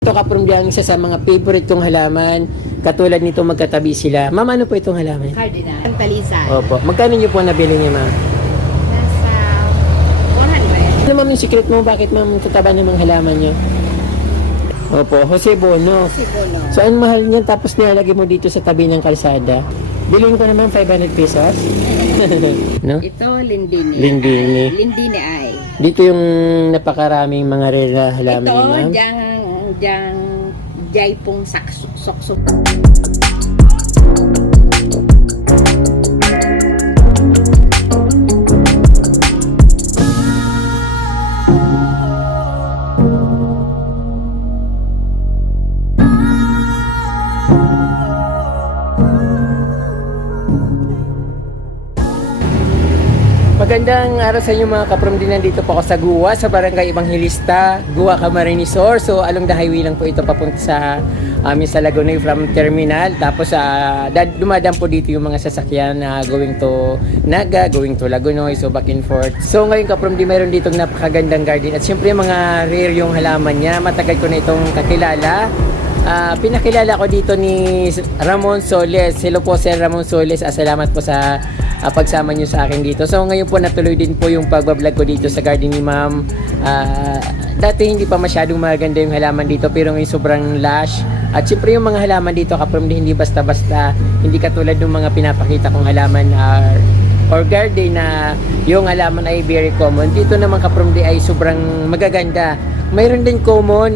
Ito kaprumdiyang isa sa mga favorite kong halaman. Katulad nito magkatabi sila. Ma'am, ano po itong halaman? Cardinal. Antalisan. Opo. Magkano niyo po nabili niya, ma'am? Nasa 100. Ano, ma'am, yung secret mo? Bakit, ma'am, tataba ng mga halaman niyo? Opo, Jose Bono. Sigono. So, ang mahal niyan tapos nilalagay mo dito sa tabi ng kalsada. Bilhin ko naman 500 pesos. No? Ito, Lindini. Lindini. Lindini ay. Dito yung napakaraming mga rare na halaman Ito, ni ma'am. Jaipong soksok. Magandang araw sa inyo mga kapromdi. Nandito po ako sa Guwa, sa Barangay Evangelista, Guwa, Camarines Sur. So along the highway lang po ito papunta sa amin sa Lagunoy from terminal. Tapos dumadaan po dito yung mga sasakyan na going to Naga, going to Lagunoy, so back and forth. So ngayon kapromdi, mayroon ditong napakagandang garden. At siyempre mga rare yung halaman niya. Matagal ko na itong kakilala. Pinakilala ko dito ni Ramon Soles. Hello po Sir Ramon Soles. Salamat po sa pagsama nyo sa akin dito. So ngayon po natuloy din po yung pagbablog ko dito sa garden ni ma'am. Dati hindi pa masyadong maganda yung halaman dito, pero ngayon sobrang lush. At syempre yung mga halaman dito kapromdi, hindi basta-basta, hindi katulad ng mga pinapakita kong halaman or garden na yung halaman ay very common. Dito naman kapromdi ay sobrang magaganda. Mayroon din common,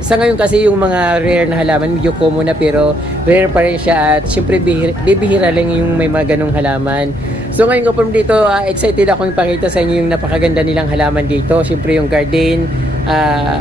sa ngayon kasi yung mga rare na halaman medyo common na, pero rare pa rin siya. At syempre bibihira lang yung may mga ganong halaman. So ngayon ko from dito, excited akong ipakita sa inyo yung napakaganda nilang halaman dito. Syempre yung garden,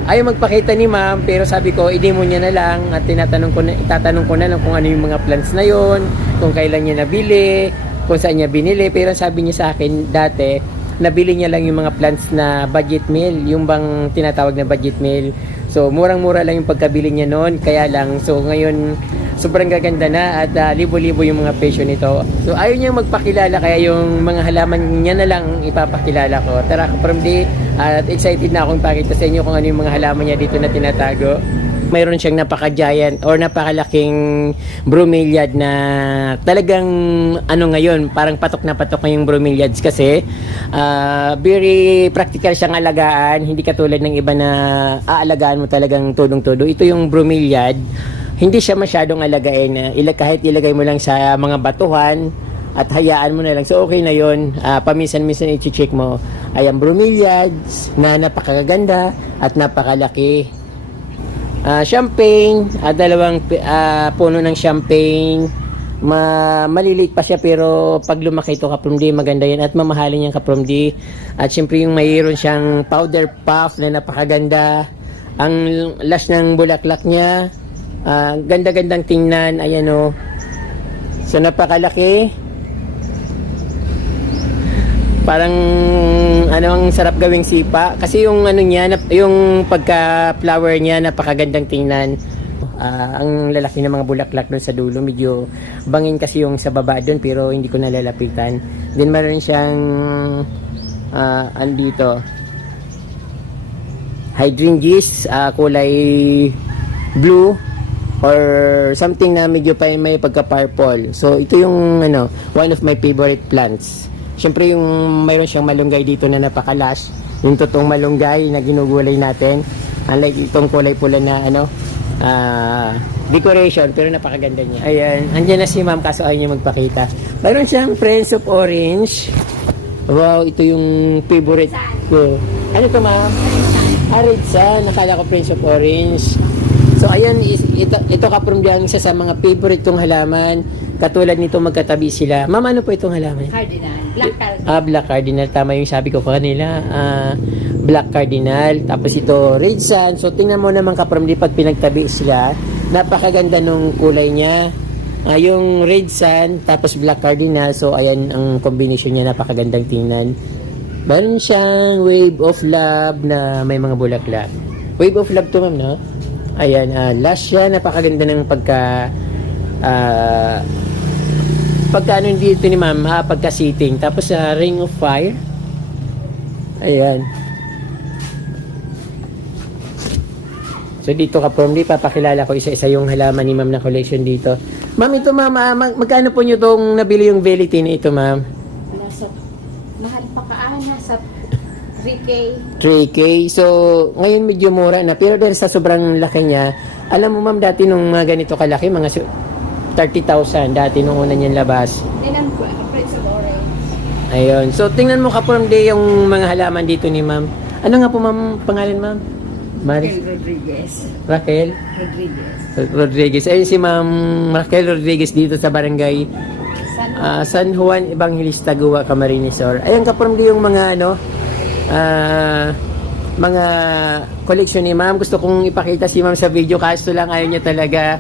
ayaw magpakita ni ma'am, pero sabi ko i-demo niya na lang. At itatanong ko na lang kung ano yung mga plants na yon, kung kailan niya nabili, kung saan niya binili. Pero sabi niya sa akin dati, nabili niya lang yung mga plants na budget meal, yung bang tinatawag na budget meal. So murang-mura lang yung pagkabili niya noon, kaya lang so ngayon sobrang gaganda na at libo-libo yung mga presyo nito. So ayaw niya magpakilala, kaya yung mga halaman niya na lang ipapakilala ko. Tara kapromdi, at excited na akong pakita sa inyo kung ano yung mga halaman niya dito na tinatago. Mayroon siyang napaka-giant or napakalaking bromeliad na talagang ngayon, parang patok na patok yung bromeliads kasi very practical siyang alagaan, hindi katulad ng iba na aalagaan mo talagang tudong-tudo. Ito yung bromeliad, hindi siya masyadong alagain, kahit ilagay mo lang sa mga batuhan at hayaan mo na lang, so okay na yun. Paminsan-minsan i-check mo. Ayan, bromeliads na napakaganda at napakalaki. Champagne, dalawang puno ng champagne. Maliliit pa siya, pero pag lumaki ito kapromdi, maganda yan at mamahalin yan kapromdi. At syempre yung mayroon siyang powder puff na napakaganda. Ang lash ng bulaklak niya, ganda-gandang tingnan. Ayan o, so napakalaki. Parang ang sarap gawing sipa kasi yung niya, yung pagka flower niya napakagandang tingnan. Ang lalaki ng mga bulaklak doon sa dulo, medyo bangin kasi yung sa baba doon, pero hindi ko nalalapitan. Then meron siyang andito hydrangeas, kulay blue or something na medyo pa may pagka purple. So ito yung one of my favorite plants. Siyempre yung mayroon siyang malunggay dito na napakalash, yung totoong malunggay na ginugulay natin, unlike itong kulay pula na decoration, pero napakaganda niya. Ayan, andyan na si ma'am kaso ayaw niya magpakita. Mayroon siyang Friends of Orange. Wow, ito yung favorite ko. Ano to ma'am? Red Sun. Nakala ko Friends of Orange. So ayan, ito kapromdihan, isa sa mga favorite kong halaman. Katulad nito magkatabi sila. Ma'am, ano po itong halaman? Cardinal. Black Cardinal. Black Cardinal. Tama yung sabi ko kanila. Black Cardinal. Tapos ito, Red Sun. So tingnan mo naman kapromdi, pag pinagtabi sila, napakaganda nung kulay niya. Yung Red Sun, tapos Black Cardinal. So ayan, ang combination niya, napakagandang tingnan. Meron siyang Wave of Love na may mga bulaklak. Wave of Love to ma'am, no? Ayan, last siya, napakaganda ng pagka dito ni ma'am, pagka sitting. Tapos Ring of Fire. Ayan. So dito ka from papakilala ko isa-isa yung halaman ni ma'am na collection dito. Ma'am, ito ma'am, magkano po nyo itong nabili yung velity na ito ma'am? Nasa, mahal pa kaan, nasa 3K. 3K. So, ngayon medyo mura na. Pero dahil sa sobrang laki niya, alam mo ma'am, dati nung mga ganito kalaki, mga 30,000 dati nung una niyang labas. Yan ang Prince of Orange. Ayun. So, tingnan mo ka from yung mga halaman dito ni ma'am. Ano nga po ma'am, pangalan ma'am? Maris? Rodriguez. Raquel? Rodriguez. Ayun si ma'am Raquel Rodriguez dito sa barangay San Juan Evangelista, Guwa, Camarines Sur. Ayun ka from yung mga ano, mga collection ni ma'am. Gusto kong ipakita si ma'am sa video, kaso lang ayaw niya talaga.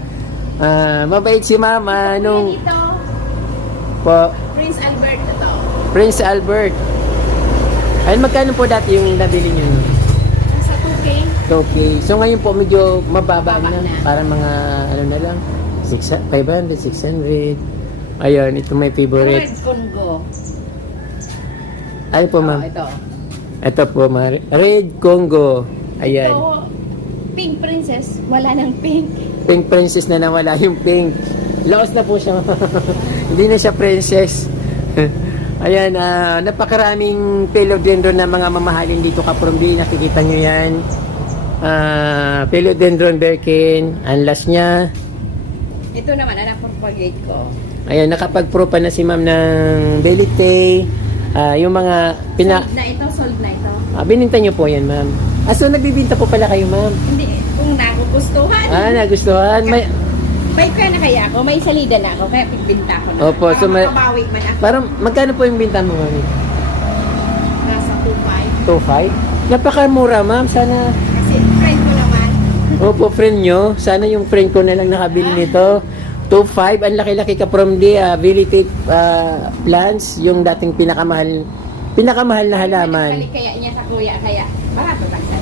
Mabait si ma'am. Anong Ito, po? Prince Albert na to. Prince Albert. Ayun, magkano po dati yung nabili niyo? No? Nasa 2K. Okay. So ngayon po medyo mababa Mababa na. na. Para mga ano na lang. 500, 600. Ayun, ito may favorite. Red Congo. Ayun po ma'am. Ito. Ito po ma'am. Red Congo. Ayan. Ito, Pink Princess. Wala nang pink. Pink princess na nawala yung pink. Laos na po siya. Hindi na siya princess. Ayan, napakaraming philodendron na mga mamahalin dito ka from D. Nakikita nyo yan. Philodendron Birkin. Ang last niya. Ito naman, anak propagate ko. Ayan, nakapag-pro pa na si ma'am ng Belite. Yung mga Sold na ito. bininta nyo po yan ma'am. So nagbibinta po pala kayo ma'am. Hindi, kung nagugustuhan. Nagustuhan. May kaya na kaya ako, may salida na ako, kaya pigbinta ko na. Opo, Para so makabawi man ako. Parang magkano po yung binta mo ma'am? Nasa 2.5? 2.5. Napakamura ma'am. Sana, Kasi friend ko naman. opo friend nyo. Sana yung friend ko na lang nakabili nito. 2.5. Ang laki-laki ka from the Belite plants. Yung dating pinakamahal na halaman. Balik kaya niya sa kuya, kaya barato lang sa.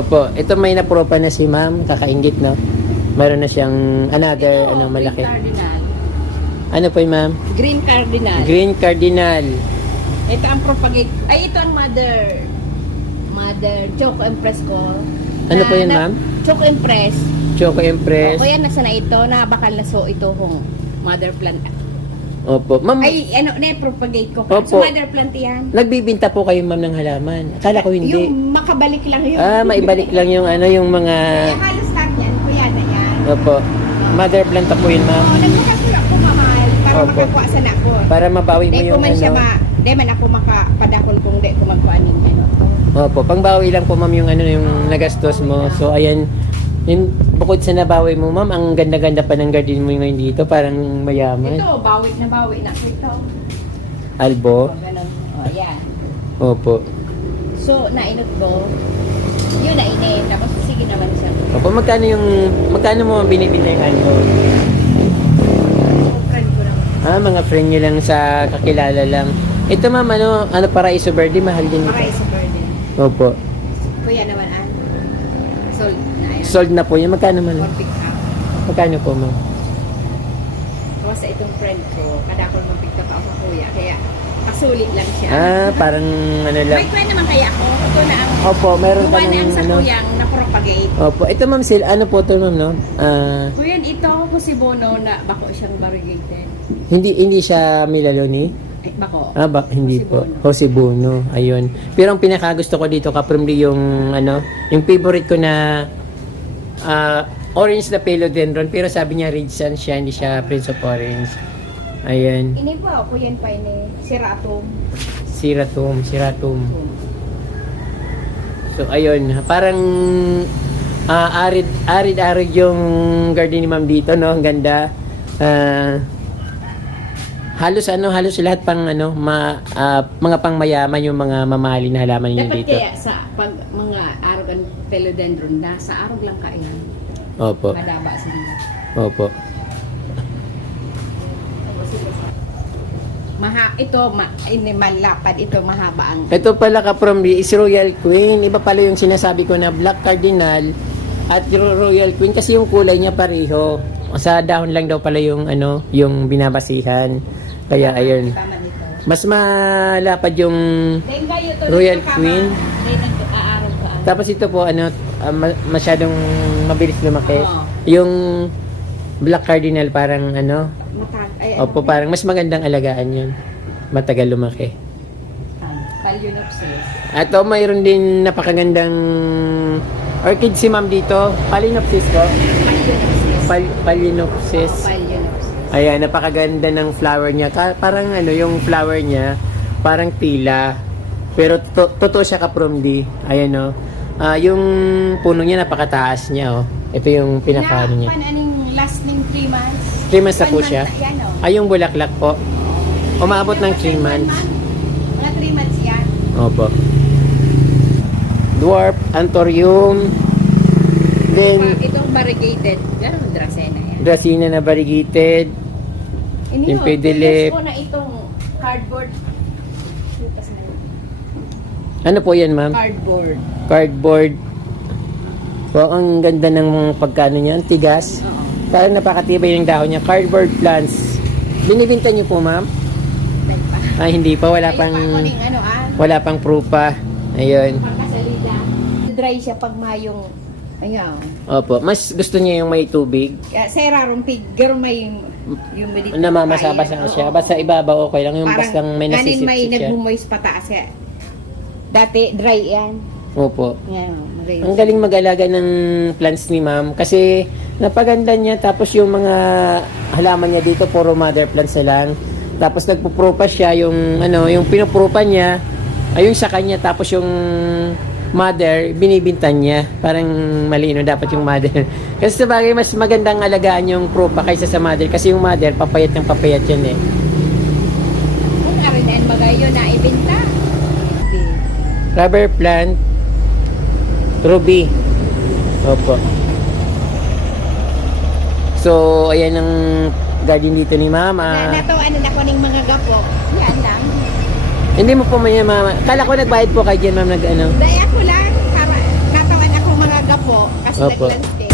Opo. Ito may napropa na si ma'am. Kakaingit no. Meron na siyang another malaki. Green Cardinal. Ano po yung ma'am? Green Cardinal. Green Cardinal. Ito ang propagate. Ay, ito ang mother Choco Empress ko. Ano po yan, ma'am? Choco Empress. Choco Empress. O, yan, nasa na ito. Nakabakal na so ito hong mother plant. Opo. Ma'am, Ay, propagate ko. Opo. So, mother plant yan. nagbibinta po kayo ma'am ng halaman. Akala ko hindi. Yung makabalik lang yun. Maibalik lang yung yung mga... Kaya halos lahat yan. Kuya na yan. Opo. Mother plant po yun ma'am. Nagmakakuha ako mamahal para Opo. makakuha sa nako. Para mabawi mo Di ko yung man siya di man ako makapadakol kung di ko magkuha ng Opo. Pangbawi lang po ma'am yung yung nagastos mo. So ayan. Yung, bukod sa nabawi mo ma'am, ang ganda-ganda pa ng garden mo ngayon dito. Parang mayaman. Ito, bawi na ko ito. Albo. O, ganun. O, yan. Opo. So, nainot ko. Yun, nainit. Tapos, sige naman siya. Opo, magkano mo binibili yung ano? So, friend ko naman. Mga friend nyo lang sa kakilala lang. Ito ma'am, ano Paraiso Verde, mahal din ito. Maray sa burden. Opo. Kuya naman, sold na yan. Sold na po yan. Magkano man? Or pick up. Magkano po ma'am? Tapos sa itong friend ko, kada ko mag-pick up ako kuya. Kaya, kasulit lang siya. Parang ano lang. May friend naman kaya ako. Ito na ang Opo, meron pa buwan na ang ng sa ano. kuyang na-propagate. Opo, ito ma'am, ano po to ma'am, no? Kuya, ito ko si Bono na bako siyang variegated. Hindi siya Milaloni? Bako. Hindi Jose po. Bono. Jose Bono. Ayun. Pero ang pinakagusto ko dito, kaprimli yung yung favorite ko na orange na philodendron. Pero sabi niya red sun siya, hindi siya Prince of Orange. Ayan. Ini po ako yan pa ini. Siratum. Siratum. So ayun, parang arid yung garden ni ma'am dito, no? Ang ganda. Halos lahat pang mga pangmayaman yung mga mamahali na halaman niyo Dapat dito. kaya sa pag mga arog philodendron na sa arog lang kain. Opo. Madaba sila. Opo. Malapad ito mahaba ang Ito pala ka from is Royal Queen. Iba pala yung sinasabi ko na Black Cardinal at Royal Queen kasi yung kulay niya pareho. Sa dahon lang daw pala yung yung binabasihan. Kaya ayun. tama nito. Mas malapad yung Then kayo to Royal dito, Queen. Then nag-aarog ka. Tapos ito po masyadong mabilis lumaki. Oo. Yung Black Cardinal parang ano, opo, ano, parang mas magandang alagaan yun. Matagal lumaki. Phalaenopsis. At mayroon din napakagandang orchid si ma'am dito. Phalaenopsis ko. Phalaenopsis. Phalaenopsis. Ayan, napakaganda ng flower niya. Parang ano, yung flower niya, parang tila. Pero totoo siya ka-promdi. Ayan o. Yung puno niya, napakataas niya o. Ito yung pinaka ano niya. Pananing last ning 3 months. 3 months na po siya. Yan o. Ay, yung bulaklak po. Umaabot ng 3 months. Mga 3 months yan. Opo. Dwarf, Anthurium. Then, Itong variegated. Gano'n, Dracena yan. Dracena na variegated. Yung Fidelip. Ko na itong cardboard. Lupas na yun. Ano po yan, ma'am? Cardboard. Cardboard. Wow, ang ganda ng pagkano niya. Ang tigas. Oo. Parang napakatibay yung dahon niya. Cardboard plants. Binibinta niyo po, ma'am? Benta. Ay, hindi pa. Wala Ay, pang, pa kuning ano wala pang proof pa. Ayun. pagkasalida. Dry siya pag mayong, ayaw. Opo. Mas gusto niya yung may tubig. Sera rumpig, garo may humidity. Namamasabas na siya. Basta ibabaw okay lang. Yung Parang basta may kanin may nasisipsip siya. nagmumoist pataas kaya. Dati dry yan. Opo. Yan, Ang galing mag-alaga ng plants ni ma'am kasi napaganda niya tapos yung mga halaman niya dito puro mother plants na lang. Tapos nagpo-propa siya yung ano, yung pinopropa niya ayun sa kanya tapos yung mother binibintan niya. Parang malino dapat yung mother. Kasi sa bagay mas magandang alagaan yung propa kaysa sa mother kasi yung mother papayat ng papayat yan eh. Kung RNN bagay yun na ibenta. Rubber plant Ruby. Opo. So, ayan ang garden dito ni Mama. Natawaan na ako ng mga gapo. Yan lang. Hindi mo po man yan, Mama. Kala ko nagbayad po kayo dyan, Ma'am, nag-ano. Dahil ako lang, para natawaan ako mga gapo kasi Opo. nag-landscape.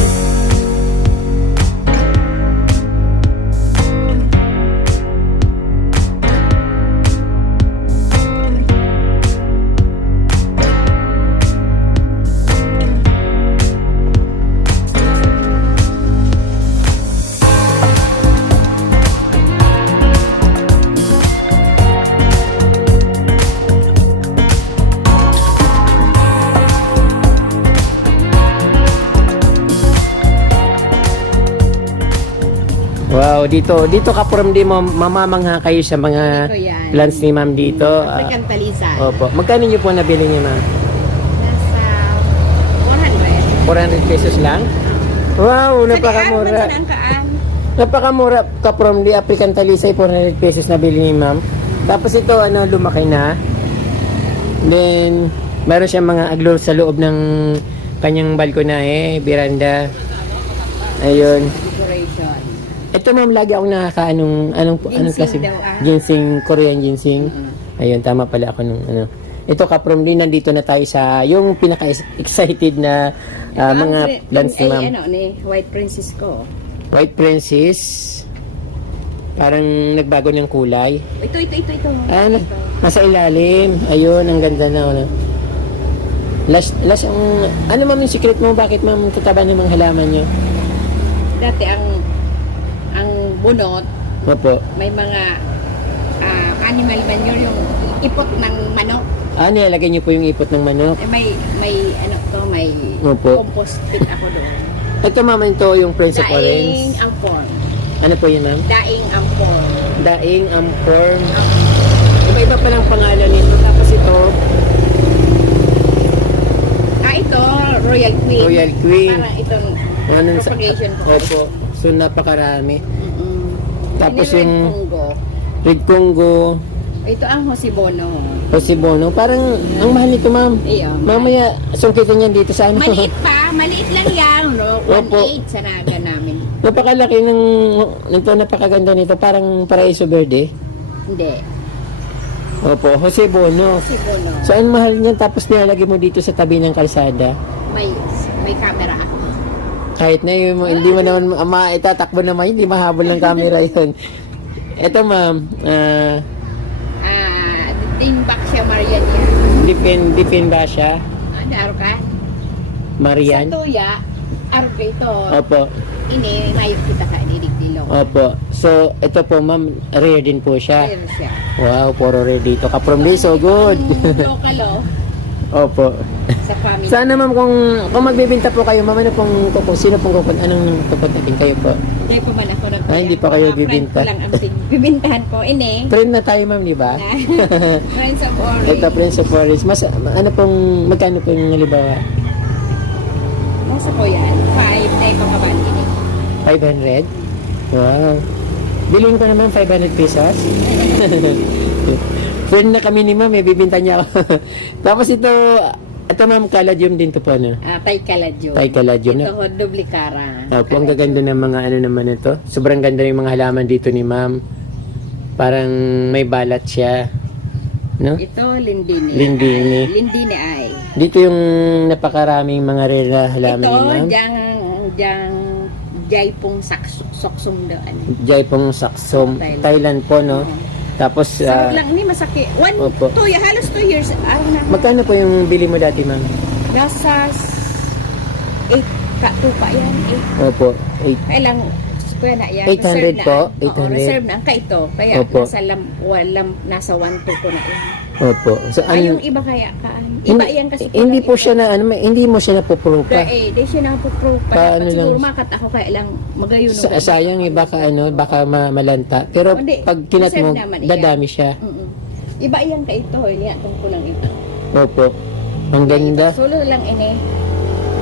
Wow, dito ka from di mo mamamangha kayo sa mga Ito yan. plants ni Ma'am dito. African talisan. Opo. Magkano niyo po nabili niyo, Ma'am? Nasa 400. 400 pesos lang? Wow, napakamura. Kaan. Napakamura ka from the African Talisay, 400 pesos nabili ni Ma'am. Tapos ito, ano, lumaki na. Then, meron siyang mga aglor sa loob ng kanyang balkonahe, veranda. Ayun. Decoration. Ito ma'am, lagi akong anong Ginseng klase? daw, Ginseng, Korean ginseng. Ayun, tama pala ako nung ano. Ito ka from din, nandito na tayo sa yung pinaka-excited na mga plants ni ma'am. Ano ni White Princess ko. White Princess. Parang nagbago ng kulay. Ito. Nasa ilalim. Ayun, ang ganda na. Ano. Last ano ma'am yung secret mo? Bakit ma'am tataba ng mga halaman nyo? Dati ang bunot, Opo. may mga animal manure yung ipot ng manok. Nilalagay nyo po yung ipot ng manok. May may Opo. compost pit ako doon. Ito ma'am, ito yung Prince of Daing Orange. ampon. Ano po yun ma'am? Daing ampon. Daing Amporn. Iba-iba pa lang pangalan nito. Tapos ito, Ito, Royal Queen. Royal Queen. Parang itong ano propagation ko. Opo. So napakarami. Tapos Red yung Congo. Red Congo, Ito ang Hosibono. Osibono. Parang ang mahal nito ma'am. Iyon. Mamaya, sungkitin niyan dito sa ano. Maliit pa. Maliit lang yan. No? Opo. 1.8 sa naga namin. Napakalaki nito, napakaganda nito. Parang Paraiso Verde. Hindi. Opo, Hosibono. Hosibono. So ang mahal niyan tapos nilalagay mo dito sa tabi ng kalsada. May camera ako. Kahit na yung hindi mo naman itatakbo naman, hindi mahabol ng camera yun. Ito ma'am, Timbak siya, Marian yan. dipin ba siya? Ano, araw ka? Marian? Sa tuya, Arbe ito. Opo. Ini, mayot kita ka, inidigdilo. Opo. So, ito po ma'am, rare din po siya. Ayun siya. Wow, puro rare dito. Kaprom so good. Ang local, Opo. sa family. Sana ma'am, kung magbibinta po kayo, ma'am, ano pong sino pong anong kukontakin kayo po? Hindi pa man ako nag- Hindi pa kayo Mga friend bibinta. ko lang ang bibintahan ko. Ini. Friend na tayo ma'am, di ba? Friends of Orange. Ito, Prince of Forest. Mas, ano pong, magkano po yung halimbawa? Nasa ko yan. 5 na itong kaban. Ini. 500? Wow. Bilhin ko naman 500 pesos. Friend na kami ni ma'am, bibinta niya ako. Tapos ito ma'am, caladium din to po, ano? Tay Kaladyo. Thai caladium Ito na. ho, dublikara. Opo, ang gaganda ng mga ano naman ito. Sobrang ganda ng mga halaman dito ni ma'am. Parang may balat siya. No? Ito, Lindini. Lindini. Lindini ay. Dito yung napakaraming mga rare na halaman Ito, ni ma'am. diyang Jaipong Soksum doon. Jaipong Saksom, Thailand po, no? Tapos, Sarap lang ni masakit. Opo. Halos 2 years. magkano po yung bili mo dati, ma'am? Nasa 8 ka pa yan. Opo, 8. Kailang kuya na yan. 800 reserve na. po, Oo, 800. reserve na. Ang kaito. Kaya Opo. nasa 1-2 ko na yan. Opo. So, Ay, yung iba kaya kaan. Iba yan kasi. hindi po siya na, hindi mo siya napupruka. Di siya napupro. Paano Dapat siguro lang? makat ako kaya lang magayon. Sayang, baka baka malanta. Pero Hindi, pag kinat mo, reserve naman iyan. dadami siya. Iba yan ka ito. Niya tungkol lang ito. Opo. Ang ganda. Solo lang ini.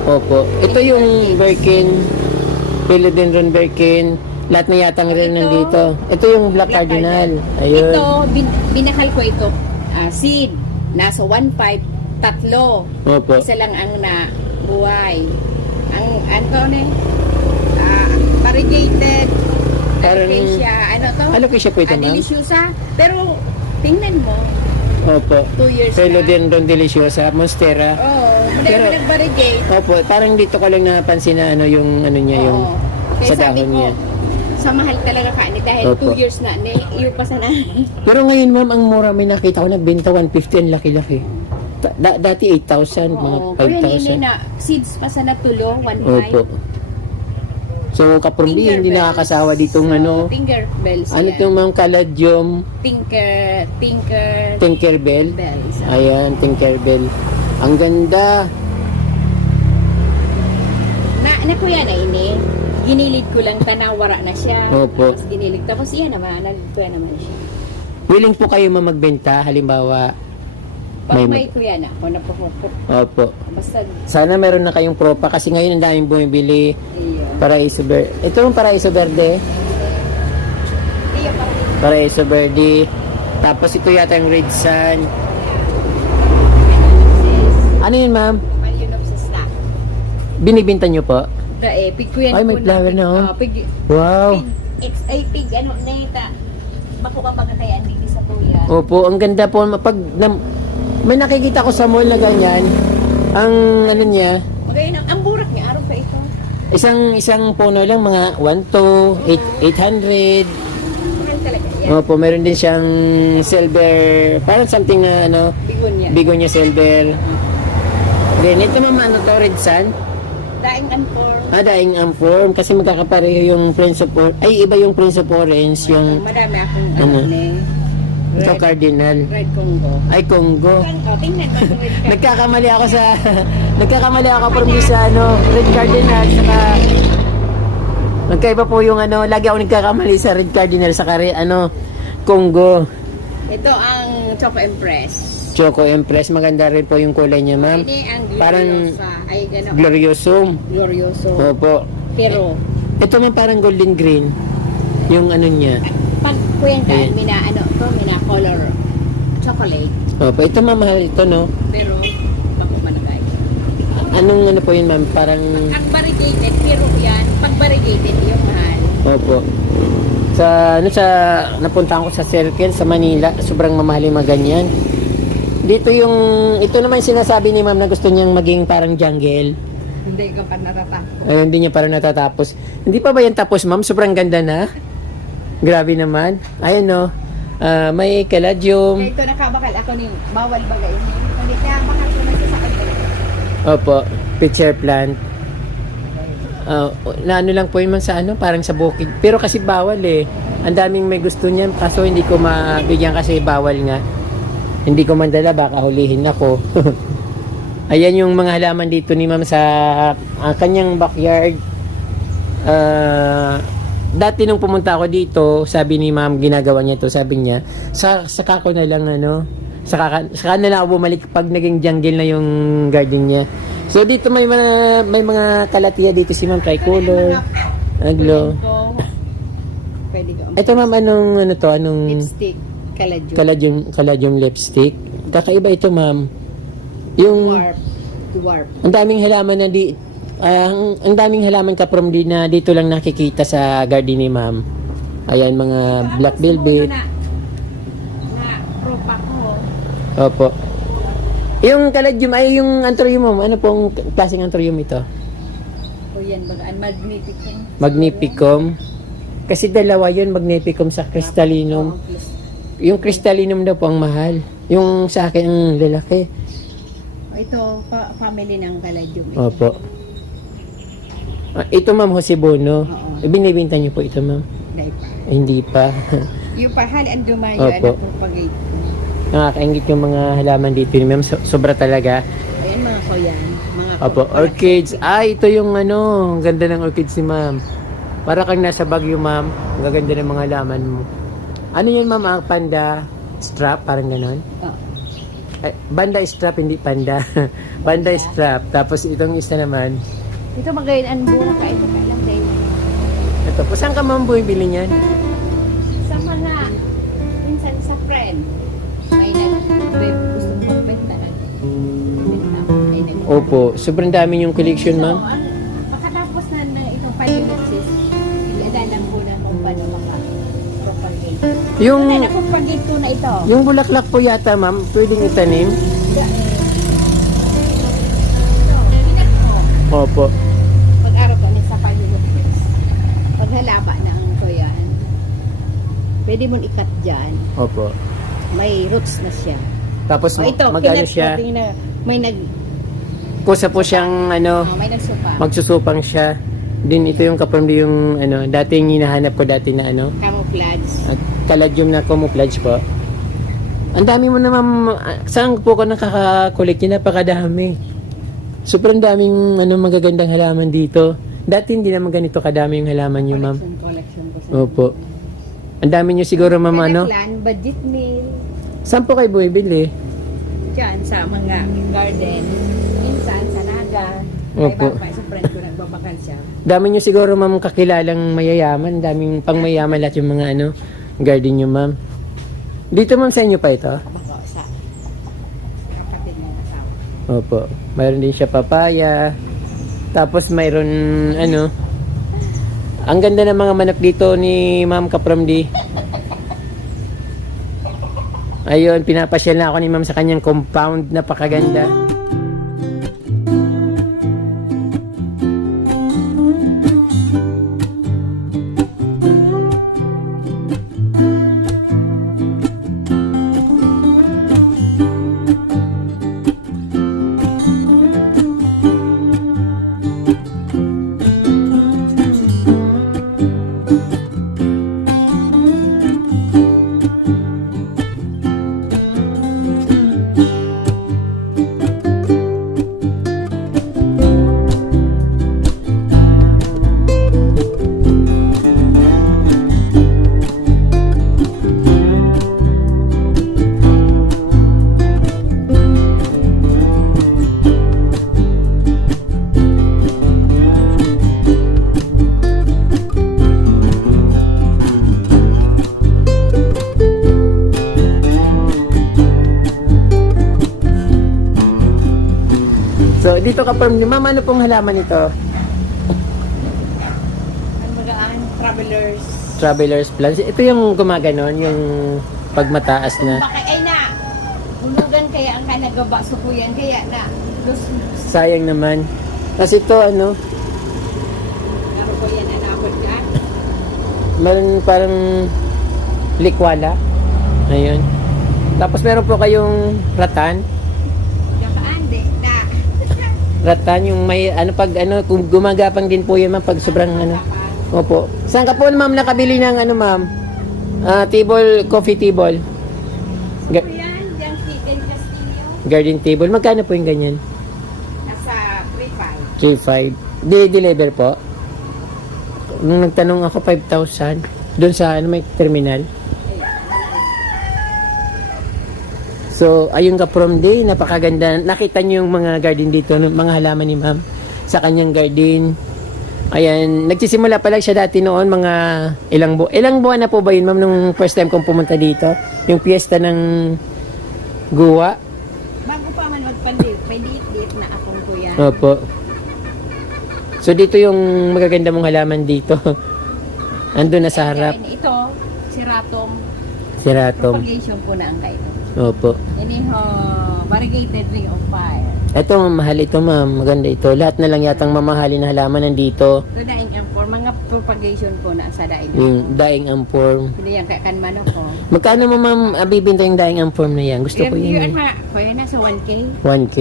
Opo. Ito yung Birkin, Philodendron Birkin, lahat na yatang rin Ito, nandito. Ito yung Black Cardinal. Ayun. Ito, binakal ko ito. Seed. Nasa 1.5. Tatlo. Opo. Isa lang ang nabuhay. Ang Antone, variegated, Parang- alopecia, ano to? Alopecia po ito, ma'am? Deliciosa. Pero, tingnan mo, Opo. 2 years na. Philodendron Deliciosa, Monstera. Oo, Pero- madami nag-variegate. Opo, parang dito ko lang napansin na ano yung ano niya yung Oo. Kaya sa sabi dahon ko, niya. sa mahal talaga ka ni dahil Opo. 2 years na, iyo pa sana. Pero ngayon ma'am, ang mura may nakita ko nagbenta 150 ang laki-laki. Dati 8,000, mga Oo. Kaya hindi 5,000. na, seeds pa sana tulo, 1.5. Opo. So kapurli, hindi Tinkerbells. nakakasawa ditong ano. Tinkerbells Ano yan. itong mga caladium, Tinkerbell. Bells. Ayan, Tinkerbell. Ang ganda. Na kuya na ini, ginilid ko lang tanawara na siya. Opo. Tapos ginilig. Tapos iyan naman, nagkuya naman siya. Willing po kayo magbenta, halimbawa. Pag May- may kuya na ako, napupupuk. Opo. Basta, Sana meron na kayong propa kasi ngayon ang daming bumibili. iyo. Paraiso Verde. Ito yung Paraiso Verde. Iyo pa rin. Paraiso Verde. Tapos ito yata yung Red Sun. Ano yun, ma'am? Phalaenopsis na. Binibinta nyo po? Pig kuya Ay, may flower na, oh. Pig, Wow. pig, ano, neta. Bako ka magkatayaan dito sa tuya. Opo, ang ganda po. May nakikita ko sa mall na ganyan. Ang ano niya, Magayon ang burak niya, araw pa ito. isang puno lang, mga 1 to 800. Mahal talaga yan. Opo, meron din siyang silver, parang something na ano, Bigon niya. bigonia silver. Then, ito naman, ano to, Red Sun. Daing anfor. Daing form kasi magkakapareho yung Prince of Orange. Ay, iba yung Prince of Orange, yung Madami akong Ano? ano ni ito, Cardinal. Red Congo. Ay, Congo. Tingnan mo ito. Nagkakamali ako sa nagkakamali ako from sa ano, Red Cardinal saka nagkaiba po yung ano, lagi ako nagkakamali sa Red Cardinal saka Congo. Ito ang Choco Empress. Choco Empress, maganda rin po yung kulay niya, ma'am. Ini ang Parang- Gloriosa. Ay, gano'n. Gloriosum. Glorioso. Opo. Pero, Ito man parang golden green. Yung ano niya. pag kuyan ka, Ayan. mina color chocolate. Opo, ito mamahal ito, no? Pero, bako managay. Anong ano po yun, ma'am? Parang Ang variegated, pero yan, pag variegated, yung mahal. opo. Sa napuntahan ko sa Circle sa Manila, sobrang mamahal yung mga ganyan. Dito ito naman yung sinasabi ni ma'am na gusto niyang maging parang jungle. Hindi ka pa natatapos. Ayun, hindi niya parang natatapos. Hindi pa ba yan tapos, ma'am? Sobrang ganda na. Grabe naman. Ayun, no. May caladium. Ito nakabakal ako ni bawal bagay. Hindi nakabakal ko na sa sakal. Opo. Pitcher plant. Na ano lang po yun man sa ano, parang sa bukid. Pero kasi bawal eh. Ang daming may gusto niyan, kaso hindi ko mabigyan kasi bawal nga. Hindi ko mandala, baka hulihin ako. Ayan yung mga halaman dito ni ma'am sa kanyang backyard. Dati nung pumunta ako dito, sabi ni ma'am, ginagawa niya to, sabi niya, saka ko na lang ano, saka na lang ako bumalik pag naging jungle na yung garden niya. So dito may mga kalatiya dito si ma'am, tricolor, aglo. Pwede ko. Ito ma'am, anong Lipstick, kaladyo. kaladyong lipstick. Kakaiba ito ma'am. Yung Dwarf. ang daming halaman na ang daming halaman ka from na dito lang nakikita sa garden ni ma'am. Ayan, mga black velvet. Na propak ko. Opo. Yung kaladyum ay yung anthurium ma'am. Ano pong klaseng anthurium ito? O yan, baga, magnificum. Magnificum. Kasi dalawa yun, magnificum sa crystallinum. Yung crystallinum daw po ang mahal. Yung sa akin ang lalaki. Ito, family ng kaladyo. Opo. Ito ma'am, Josebono. Oo. Binibenta niyo po ito ma'am? Dahil pa. Hindi pa. Yung pahal, ang dumayo, Opo. propagate. Nakakaingit yung mga halaman dito ni ma'am. Sobra talaga. Ayan, mga koyan. Mga Opo, orchids. Ito yung ano, ang ganda ng orchids ni ma'am. Para kang nasa Baguio ma'am. Ang gaganda ng mga halaman mo. Ano yun ma'am? Panda strap? Parang ganon? Oh. Ay, banda strap, hindi panda. Banda strap. Tapos itong isa naman. Ito magayon ang bunga ka. Ito kailang day. Ito po. Saan ka ma'am bumibili niyan? Sa mga, minsan sa friend, may gustong magbenta na. May Opo. Sobrang dami yung collection ma'am. Pagkatapos na itong palimitsis, iadalan ko na kung paano maka-propagate. Yung, Ano na propagate to na ito? yung bulaklak po yata ma'am, pwedeng itanim? Pinak mo. Opo. Pag-araw ko sa palimitsis. Pag halaba na ang kuyan, pwede mo ikat dyan. Opo. May roots na siya. Tapos O ito, mag-ano pinat siya, natin na may kusa po siyang ano, may nagsupa. magsusupang siya. Din ito yung kapamdi yung ano, dating hinahanap ko dati na ano, Camouflage. kaladyum na camouflage po. Ang dami mo na ma'am, saan po ko nakaka-collect yun? Napakadami. Sobrang daming ano, magagandang halaman dito. Dati hindi naman ganito kadami yung halaman nyo ma'am. Collection ko sa Opo. Ang dami nyo siguro ma'am ano. Clan, budget meal. Saan po kayo bumibili? Diyan sa mga garden. Minsan sa Naga. Opo. May sa friend ko nagbabakal siya. Dami nyo siguro ma'am kakilalang mayayaman. Daming pang mayaman lahat yung mga ano, garden nyo ma'am. Dito ma'am sa inyo pa ito? Bako sa kapatid ng asawa. Opo. Mayroon din siya papaya. Tapos mayroon ano. Ang ganda ng mga manok dito ni Ma'am Kapramdi. Ayun, pinapasyal na ako ni Ma'am sa kanyang compound. Napakaganda. So, dito ka from Ma'am, ano pong halaman ito? Ang magaan, travelers. Traveler's plants. Ito yung gumaganon, yung pagmataas na. Baka ay na. Hulugan kaya ang kanagaba sukuyan kaya na. Los Sayang naman. Kasi ito, ano, Ano ko yan, anabot ka? meron parang likwala. Ayun. Tapos meron po kayong ratan. Yakaan, di. Na. Rattan, yung may ano pag ano, kung gumagapang din po yun ma'am pag sobrang ano. Opo. Saan ka po ma'am nakabili ng ano ma'am? Table, coffee table. Ga- Yan, yung chicken castillo. garden table. Magkano po yung ganyan? Nasa 3.5. 3.5. Di-deliver po? Nung nagtanong ako, 5,000. Doon sa ano, may terminal. So, ayun ka from day, napakaganda. Nakita niyo yung mga garden dito, mga halaman ni ma'am sa kanyang garden. Ayan, nagsisimula pa lang siya dati noon, mga ilang buwan na po ba yun ma'am nung first time kong pumunta dito? Yung piyesta ng Guwa? Bago pa man magpandi, may liit-liit na akong kuya. Opo. So, dito yung magaganda mong halaman dito. Andun na sa harap. Kain ito, si Ratom. Si Ratom. Propagation po na ang kain. Opo. Ini ho, variegated ring of fire. Ito, mahal ito ma'am. Maganda ito. Lahat na lang yatang mamahalin na halaman nandito. Ito daing ampor, mga propagation po na sa daing Yung daing ampor. Hindi yan kaya kanmano ko. Magkano mo ma'am bibinta yung daing ampor na yan? Gusto ko Yun yun. ha, kuya na sa 1K. 1K.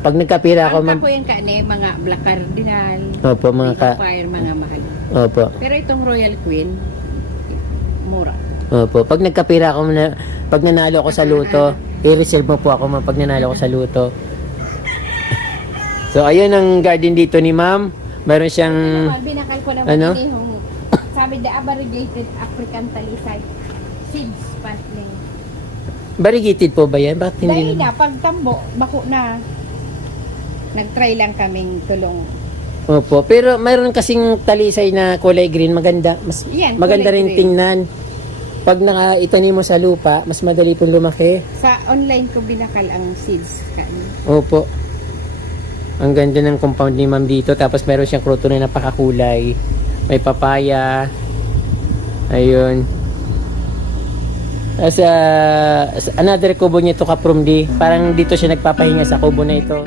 Pag nagkapira ako Ang ma'am. po yung kane, mga black cardinal, Opo, mga ring ka. of fire, mga mahal. Opo. Pero itong Royal Queen, mura. Opo. Pag nagkapira ako na, pag nanalo ako sa luto, i-reserve mo po ako ma'am pag nanalo ako sa luto. So, ayun ang garden dito ni ma'am. Meron siyang, Binakal ko naman ano? ini yung sabi the variegated African talisay seeds pantling. variegated po ba yan? Bakit Dahil hindi? na, pagtambo, bako na. Nag-try lang kaming tulong. Opo. Pero mayroon kasing talisay na kulay green. Maganda. Mas Yan, maganda kulay rin green. tingnan. Pag itanim mo sa lupa, mas madali pong lumaki. Sa online ko binakal ang seeds. Opo. Ang ganda ng compound ni ma'am dito. Tapos meron siyang kruto na napakakulay. May papaya. Ayun. As another kubo niya to Kaprumdi. Parang dito siya nagpapahinga sa kubo na ito.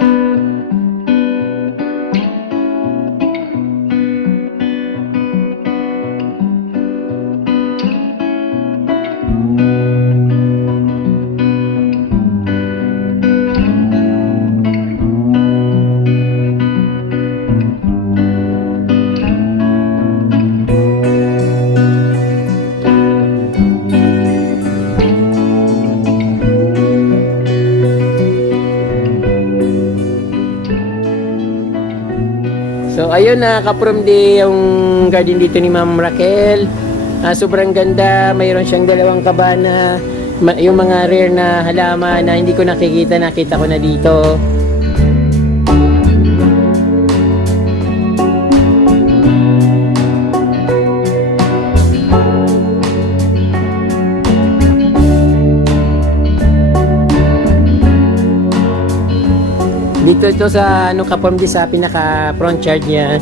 So ayun na Kaprumdi yung garden dito ni Ma'am Raquel. Sobrang ganda, mayroon siyang dalawang kabana, yung mga rare na halaman na hindi ko nakita ko na dito. Dito ito sa ano Kaprumdi sa pinaka front yard niya.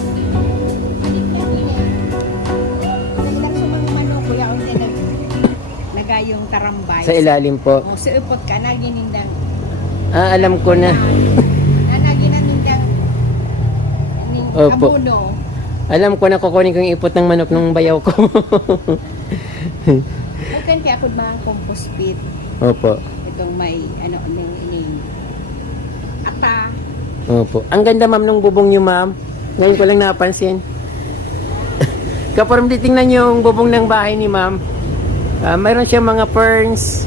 Ilang sumang manok kuya o nagayong tarambay. Sa ilalim po. O, sa upot ka, naginindang. Alam ko na. Naginindang. Opo. Abuno. Alam ko na kukunin ko yung ipot ng manok ng bayaw ko. Bukan kaya ako mga compost pit. Opo. Itong may ano ini ata. Opo. Ang ganda ma'am ng bubong niyo ma'am. Ngayon ko lang napansin. Kaparang tingnan niyo yung bubong ng bahay ni ma'am. Mayroon siyang mga ferns.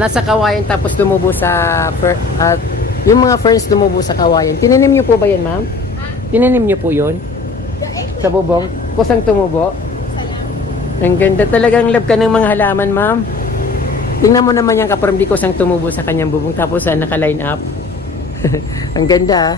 Nasa kawayan tapos tumubo sa yung mga ferns tumubo sa kawayan. Tinanim niyo po ba yan ma'am? Tinanim niyo po yun? Sa bubong? Kusang tumubo? Ang ganda talagang love ka ng mga halaman ma'am. Tingnan mo naman yung kaparang di kusang tumubo sa kanyang bubong tapos naka-line up. Ang ganda.